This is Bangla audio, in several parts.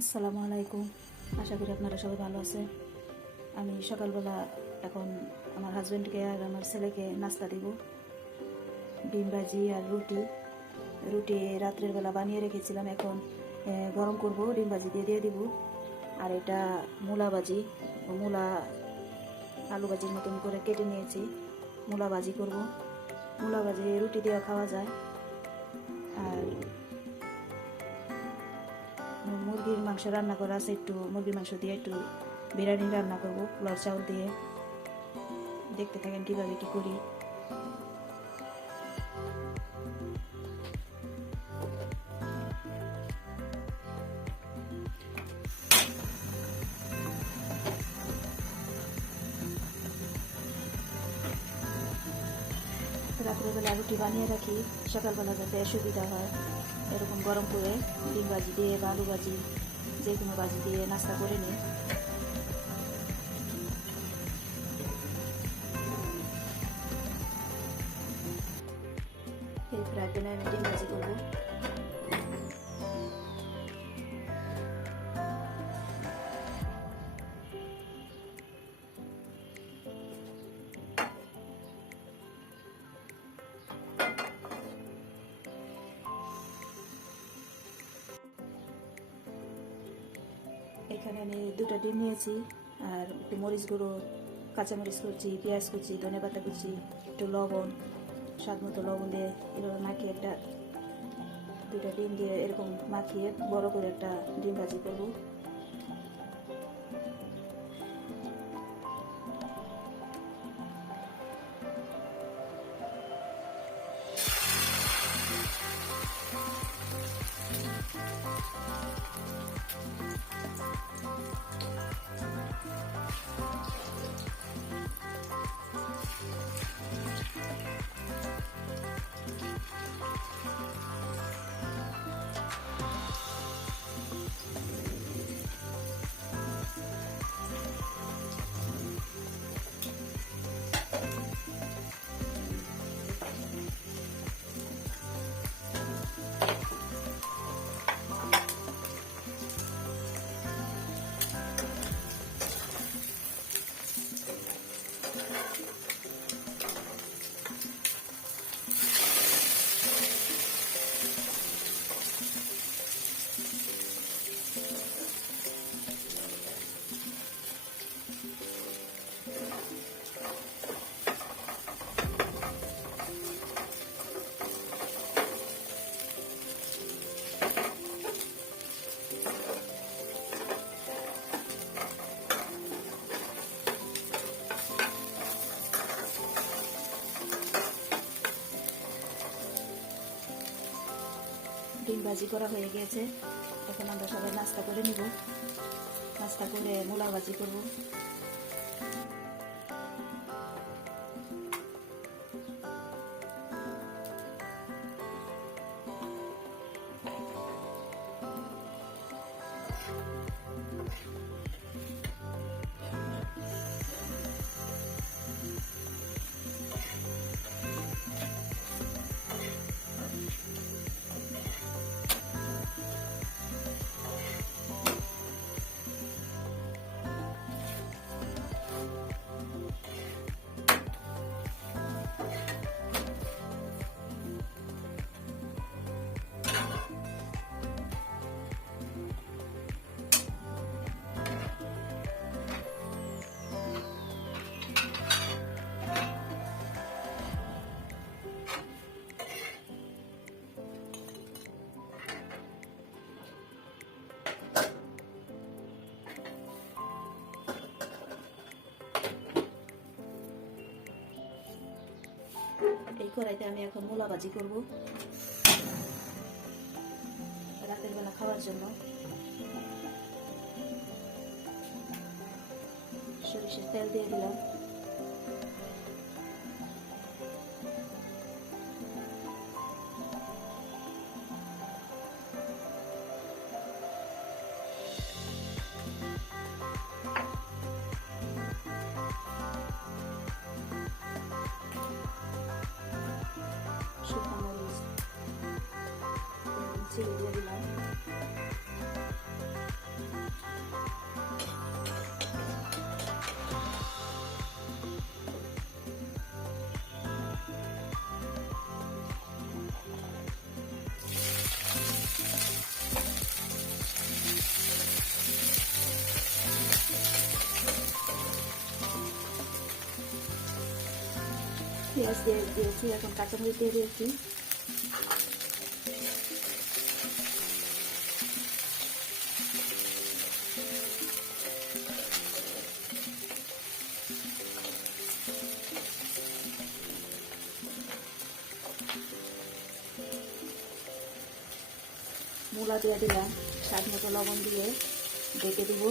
আসসালামু আলাইকুম। আশা করি আপনারা সবাই ভালো আছে আমি সকালবেলা এখন আমার হাজব্যান্ডকে আর আমার ছেলেকে নাস্তা দিব। ডিম ভাজি আর রুটি। রুটি রাত্রের বেলা বানিয়ে রেখেছিলাম। এখন গরম করব, ডিম ভাজি দিয়ে দিয়ে দিব। আর এটা মূলা ভাজি। মূলা আলু ভাজির মতন করে কেটে নিয়েছি। মূলা ভাজি করব। মূলা ভাজি, রুটি দিয়ে খাওয়া যায়। আর মুরগির মাংস রান্না করা আছে, একটু মুরগির মাংস দিয়ে একটু বিরিয়ানি রান্না করব, পোলাও চাউল দিয়ে। দেখতে থাকেন কীভাবে কি করি। রাত্রেবেলা রুটি বানিয়ে রাখি, সকালবেলা যাতে সুবিধা হয়। এরকম গরম করে ডিম ভাজি দিয়ে বা আলু ভাজি যে কোনো ভাজি দিয়ে নাস্তা করে নিই। এখানে আমি দুটা ডিম নিয়েছি, আর একটু মরিচ গুঁড়ো, কাঁচামরিচ করছি পেঁয়াজ করছি ধনে পাতা করছি একটু লবণ, স্বাদ মতো লবণ দিয়ে এভাবে মাখিয়ে একটা, দুটা ডিম দিয়ে এরকম মাখিয়ে বড় করে একটা ডিম ভাজি করব। ডিম ভাজি করা হয়ে গিয়েছে এখন আমরা সবাই নাস্তা করে নিব। নাস্তা করে মোলা ভাজি করব। কড়াইতে আমি এখন মূলা ভাজি করব। রাতের বেলা খাওয়ার জন্য। সরিষার তেল দিয়ে দিলাম। sih gue bilang Yes, yes, yes, yes, yes, yes, yes, yes, yes, মূলা দিয়ে দিলাম স্বাদ মতো লবণ দিয়ে ঢেকে দিব।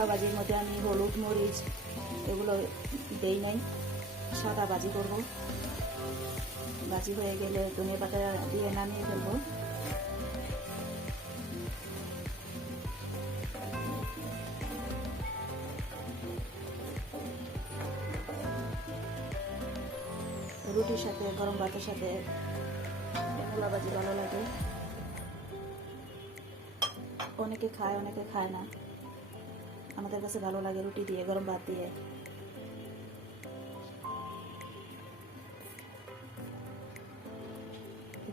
মূলা বাজির মধ্যে আমি হলুদ, মরিচ এগুলো দেই নাই, সাদা ভাজি করব। বাজি হয়ে গেলে ধনে পাতা দিয়ে নামিয়ে ফেলব। রুটির সাথে, গরম ভাতের সাথে মূলা ভাজি ভালো লাগে। অনেকে খায় অনেকে খায় না। আমাদের কাছে ভালো লাগে, রুটি দিয়ে, গরম ভাত দিয়ে।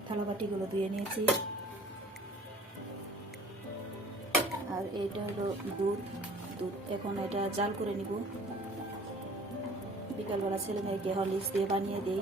থালা বাটিগুলো ধুয়ে নিয়েছি। আর এইটা হলো দুধ দুধ। এখন এটা জাল করে নিব। বিকালবেলা ছেলে মেয়েকে হরলিক্স দিয়ে বানিয়ে দিই।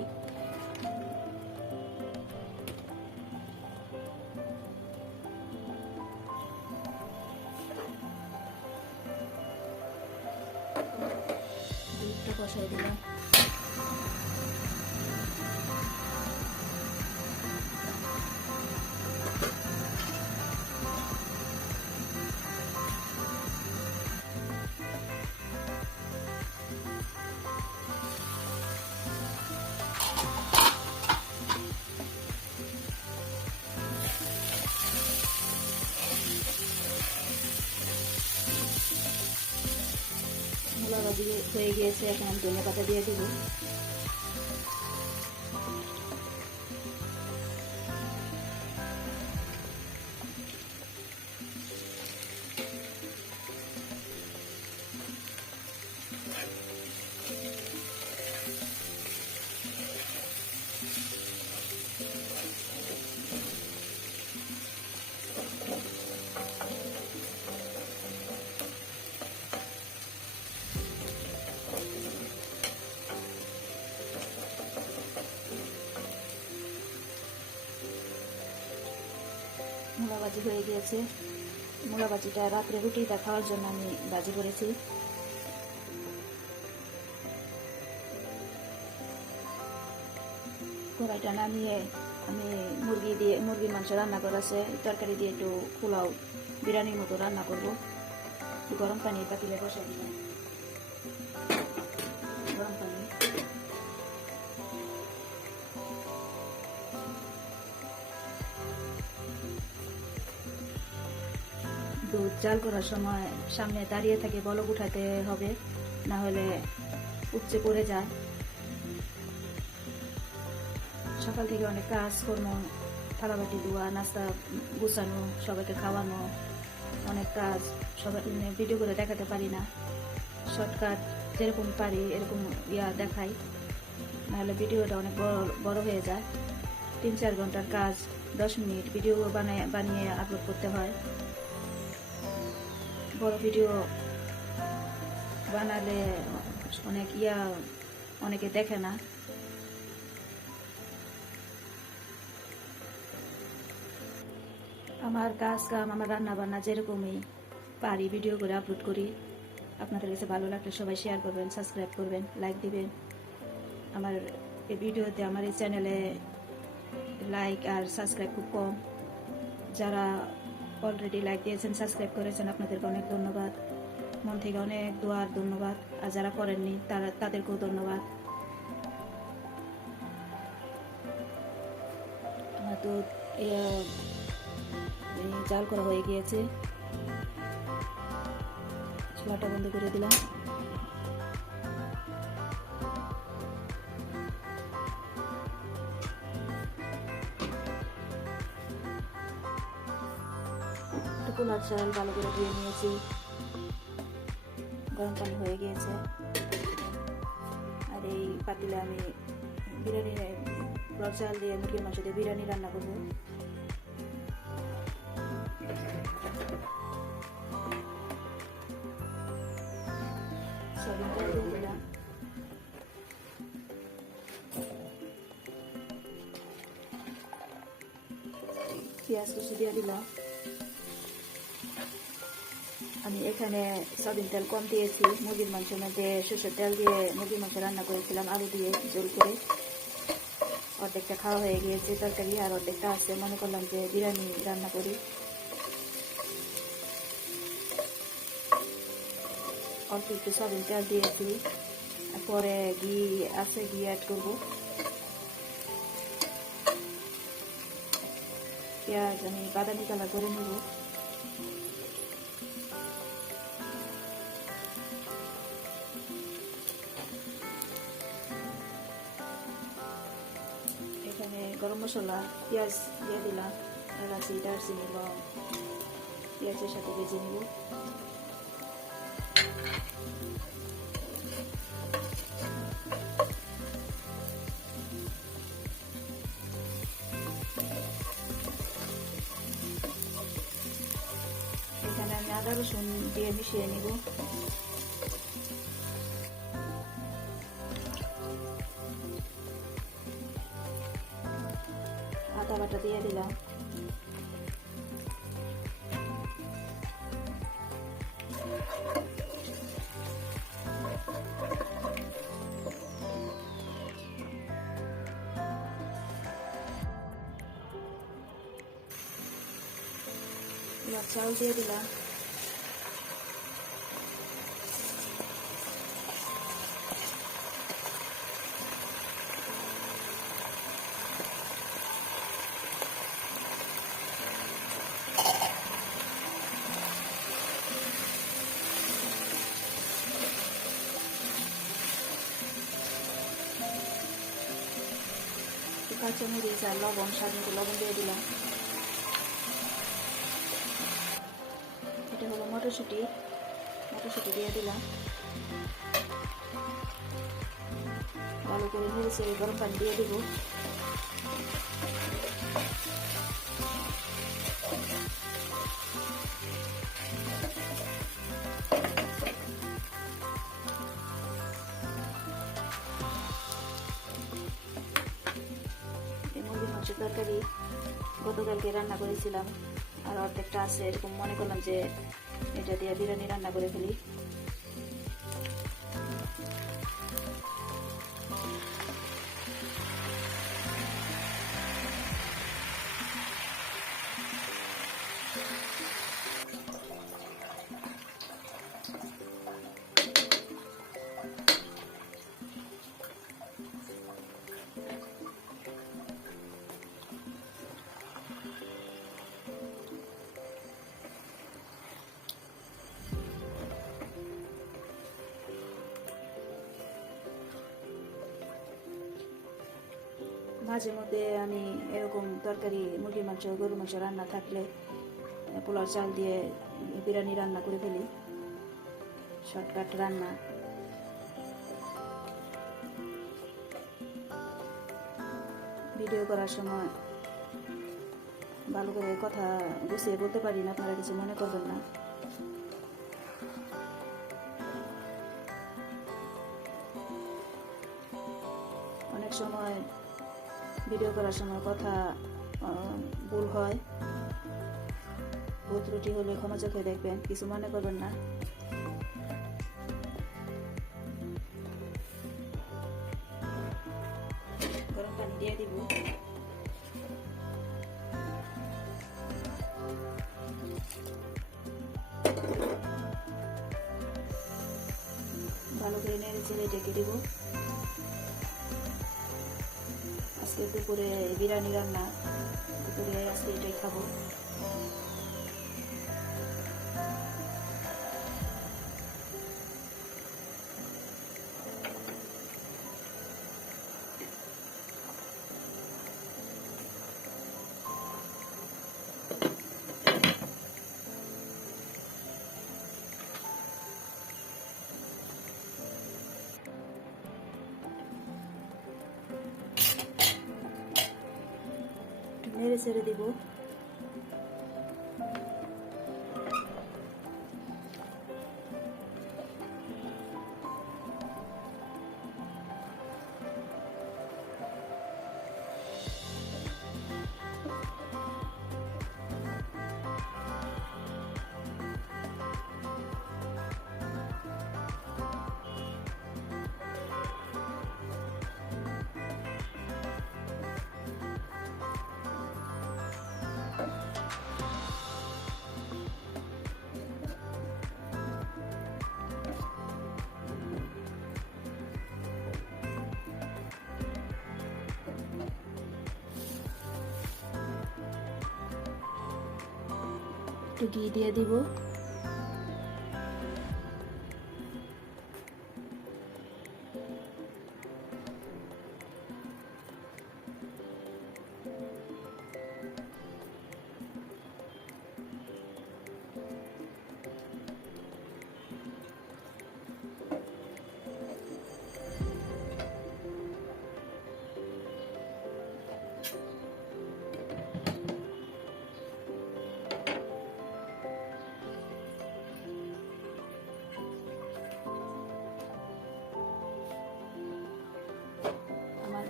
ভাজি হয়ে গিয়েছে এখন আমি ধনে পাতা দিয়ে দিব। হয়ে গিয়েছে। মূলা ভাজিটা রাত্রে রুটিটা খাওয়ার জন্য আমি ভাজি করেছি কড়াইটা নামিয়ে আমি মুরগি দিয়ে, মুরগির মাংস রান্না করা আছে। তরকারি দিয়ে একটু পোলাও বিরিয়ানির মতো রান্না করব। গরম পানি পাতিলে বসাই গরম পানি দুধ জাল করার সময় সামনে দাঁড়িয়ে থাকে, বলক উঠাতে হবে, না হলে উপচে পড়ে যায়। সকাল থেকে অনেক কাজ কর্ম থালাবাটি ধোয়া, নাস্তা গুছানো, সবাইকে খাওয়ানো, অনেক কাজ, সবাই ভিডিও করে দেখাতে পারি না। শর্টকাট যেরকম পারি, এরকম ইয়া দেখাই নাহলে ভিডিওটা অনেক বড় বড় হয়ে যায়। তিন চার ঘণ্টার কাজ, দশ মিনিট ভিডিও বানায়, বানিয়ে আপলোড করতে হয়। বড় ভিডিও বানালে অনেক ইয়া, অনেকে দেখে না। আমার কাজ কাম, আমার রান্না বান্না যেরকমই পারি ভিডিও করে আপলোড করি। আপনাদের কাছে ভালো লাগলে সবাই শেয়ার করবেন সাবস্ক্রাইব করবেন লাইক দিবেন। আমার এই ভিডিওতে আমার এই চ্যানেলে লাইক আর সাবস্ক্রাইব খুব কম। যারা অলরেডি লাইক দিয়েছেন সাবস্ক্রাইব করেছেন, আপনাদেরকে অনেক ধন্যবাদ। মন থেকে অনেক দোয়ার ধন্যবাদ। আর যারা করেননি, তারা, তাদেরকেও ধন্যবাদ। তো জাল করা হয়ে গিয়েছে। ছোলাটা বন্ধ করে দিলাম। চাল ভালো করে ধুয়ে নিয়েছি। গরম পানি হয়ে গিয়েছে। আর এই পাতিলে আমি বিরিয়ানি রসাল দিয়ে মুরগির মাংস দিয়ে বিরিয়ানি রান্না করব। এখানে সয়াবিন তেল কম দিয়েছি, মুরগির মাংসের মধ্যে সরষের তেল দিয়ে মুরগির মাংস রান্না করেছিলাম, আলু দিয়ে জোল করে। অর্ধেকটা খাওয়া হয়ে গিয়েছে, তরকারি আর অর্ধেকটা আছে। মনে করলাম যে বিরিয়ানি রান্না করি। অল্প একটু সয়াবিন তেল দিয়েছি। পরে ঘি আছে, ঘি অ্যাড করব। পেঁয়াজ আমি বাদামি কালার করে নেব। মশলা, পেঁয়াজ দিয়ে দিলাম। এলাচি দারচিনি লং পেঁয়াজের সাথে ভেজে নিব। এখানে আমি আদা রসুন দিয়ে মিশিয়ে নিব। এবার চাল দিয়ে দিলাম কাঁচামরিচ আর লবণ স্বাদ মতো লবণ দিয়ে দিলাম। মটরশুঁটি মটরশুঁটি দিয়ে দিলাম। ভালো করে নেড়েছে গরম পানি দিয়ে দিব। তরকারি গতকালকে রান্না করেছিলাম। আর অর্ধেকটা আছে, এরকম মনে করলাম যে এটা দিয়ে বিরিয়ানি রান্না করে ফেলি মাঝে মধ্যে আমি এরকম তরকারি, মুরগির মাংস, গরুর মাংস রান্না থাকলে পোলাও চাল দিয়ে বিরিয়ানি রান্না করে ফেলি। শর্টকাট রান্না। ভিডিও করার সময় ভালো করে কথা গুছিয়ে বলতে পারি না, আপনারা কিছু মনে করবেন না। ভিডিও করার সময় কথা ভুল হয়। ভুল ত্রুটি হলে ক্ষমা চোখে দেখবেন, কিছু মনে করবেন না। ছেড়ে দিব। একটু ঘি দিয়ে দিব।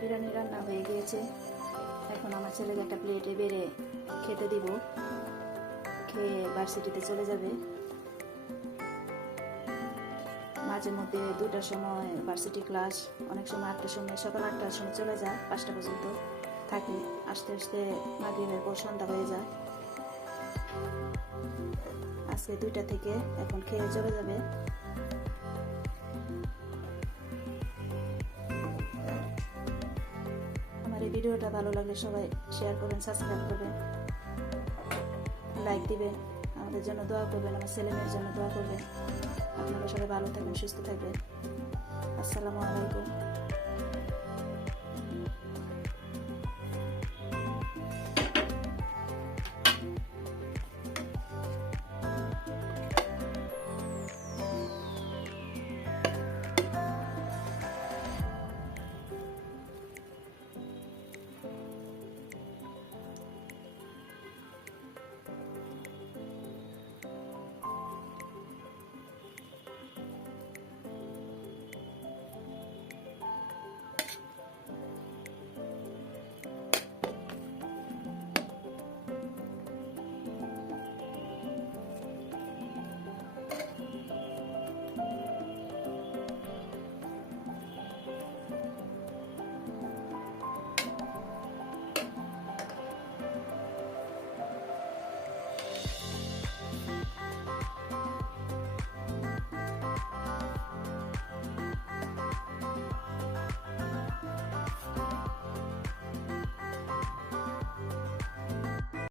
বিরিয়ানি রান্না হয়ে গিয়েছে। এখন আমার ছেলেকে একটা প্লেটে বেড়ে খেতে দিব। খেয়ে ভার্সিটিতে চলে যাবে। মাঝে মধ্যে দুটার সময় ভার্সিটি ক্লাস অনেক সময় আটটার সময়, সকাল আটটার সময় চলে যায় পাঁচটা পর্যন্ত থাকে। আস্তে আস্তে মাগরিবের পর সন্ধ্যা হয়ে যায়। আজকে দুইটা থেকে এখন খেয়ে চলে যাবে। ভিডিওটা ভালো লাগলে সবাই শেয়ার করবেন সাবস্ক্রাইব করবেন লাইক দিবেন। আমাদের জন্য দোয়া করবেন, আমার ছেলেমেয়ের জন্য দোয়া করবেন। আপনারা সবাই ভালো থাকবেন, সুস্থ থাকবেন। আসসালামু আলাইকুম।